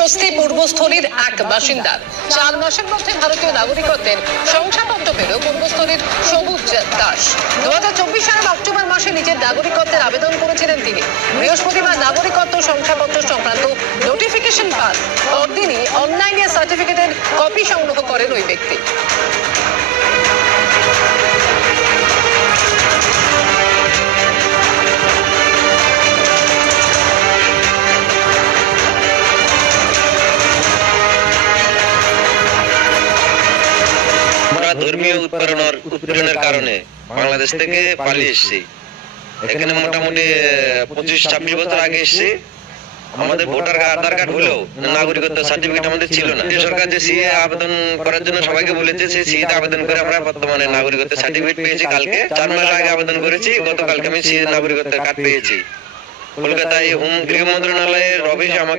স্বস্তি পূর্বস্থলীর এক বাসিন্দার 4 মাসের মধ্যে ভারতীয় নাগরিকত্বের শংসাপত্র পেল পূর্বস্থলীর সবুজ দাস। 2024 সালের অক্টোবর মাসে নিজের নাগরিকত্বের আবেদন করেছিলেন তিনি। বৃহস্পতিবার নাগরিকত্ব শংসাপত্র সংক্রান্ত নোটিফিকেশন পান। পরদিনই অনলাইনে সার্টিফিকেটের কপি সংগ্রহ করেন ওই ব্যক্তি। ধর্মীয় উৎপীড়নের কারণে বাংলাদেশ থেকে পালিয়ে এসেছি। এখানে মোটামুটি 25-26 বছর আগে এসেছি। আমাদের ভোটার আধার কার্ড হলেও নাগরিকত্ব সার্টিফিকেট আমাদের ছিল না। সরকার যে সিএ আবেদন করার জন্য সবাইকে বলেছে, সেই সিএ আবেদন করে আমরা বর্তমানে নাগরিকত্ব সার্টিফিকেট পেয়েছি। কালকে 4 মাস আগে আবেদন করেছি, গতকালকে আমি সিএ নাগরিকত্বের কার্ড পেয়েছি। কলকাতায় গৃহ মন্ত্রণালয়ের অফিসে আমাকে